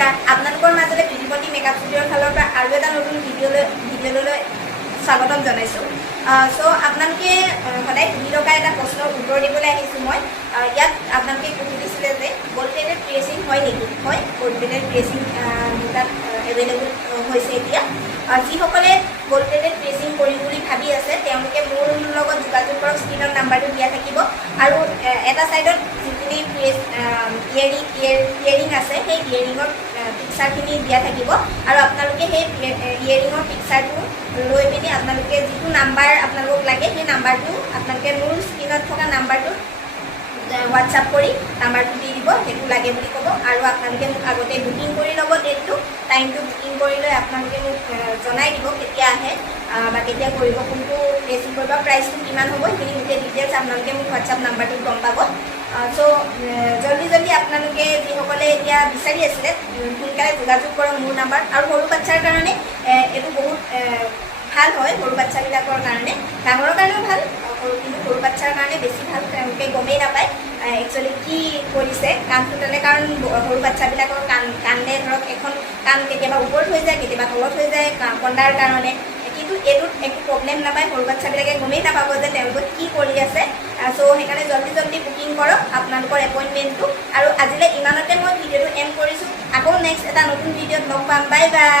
নমস্কাৰ আপোনালোকৰ মাজলৈ বিধিপতি মেকআপ ষ্টুডিঅ'ৰ ফালৰ পৰা আৰু এটা নতুন ভিডিঅ'লৈ স্বাগতম জনাইছোঁ। সো আপোনালোকে সদায় সুধি থকা এটা প্ৰশ্নৰ উত্তৰ দিবলৈ আহিছোঁ মই। ইয়াত আপোনালোকে সুধিছিলে যে গ'ল্ড প্লেটেড প্ৰেচিং হয় নেকি? হয়, গ'ল্ড প্লেটেড প্ৰেচিং তাত এভেইলেবল হৈছে এতিয়া। যিসকলে গ'ল্ড প্লেটেড প্ৰেচিং কৰিম বুলি ভাবি আছে তেওঁলোকে মোৰ লগত যোগাযোগ কৰক। স্ক্ৰীণত নাম্বাৰটো দিয়া থাকিব আৰু এটা ছাইডত যিখিনি ইয়েৰিং আছে সেই ইয়েৰিঙৰ পিকচাৰখিনি দিয়া থাকিব আৰু আপোনালোকে সেই ইয়েৰিঙৰ পিকচাৰটো লৈ পিনি আপোনালোকে যিটো নাম্বাৰ আপোনালোকক লাগে সেই নাম্বাৰটো আপোনালোকে মোৰ স্ক্ৰীণত থকা নাম্বাৰটো হোৱাটছআপ কৰি নাম্বাৰটো দি দিব, সেইটো লাগে বুলি ক'ব আৰু আপোনালোকে মোক আগতে বুকিং কৰি ল'ব। ডেটটো টাইমটো বুকিং কৰি লৈ আপোনালোকে মোক জনাই দিব কেতিয়া আহে বা কেতিয়া কৰিব, কোনটো প্লেচিং কৰিব, প্ৰাইচটো কিমান হ'ব, সেইখিনি গোটেই ডিটেইলছ আপোনালোকে মোক হোৱাটছআপ নাম্বাৰটোত গম পাব। চ' জল্দি আপোনালোকে যিসকলে এতিয়া বিচাৰি আছিলে সোনকালে যোগাযোগ কৰক মোৰ নাম্বাৰ। আৰু সৰু বাচ্ছাৰ কাৰণে এইটো বহুত ভাল হয়, সৰু বাচ্ছাবিলাকৰ কাৰণে, ডাঙৰৰ কাৰণেও ভাল, কিন্তু সৰু বাচ্ছাৰ কাৰণে বেছি ভাল। তেওঁলোকে গমেই নাপায় একচুৱেলি কি কৰিছে কাণটো তেনে, কাৰণ সৰু বাচ্ছাবিলাকৰ কান্দে ধৰক এখন কাণ কেতিয়াবা ওপৰত হৈ যায়, কেতিয়াবা তলত হৈ যায় কন্দাৰ কাৰণে, কিন্তু এইটোত একো প্ৰব্লেম নাপায়। সৰু বাচ্ছাবিলাকে গমেই নাপাব যে তেওঁলোকে কি কৰি আছে। চ' সেইকাৰণে জল্দি বুকিং কৰক আপোনালোকৰ এপইণ্টমেণ্টটো। আৰু আজিলৈ ইমানতে মই ভিডিঅ'টো এণ্ড কৰিছোঁ। আকৌ নেক্সট এটা নতুন ভিডিঅ'ত লগ পাম। Bye bye.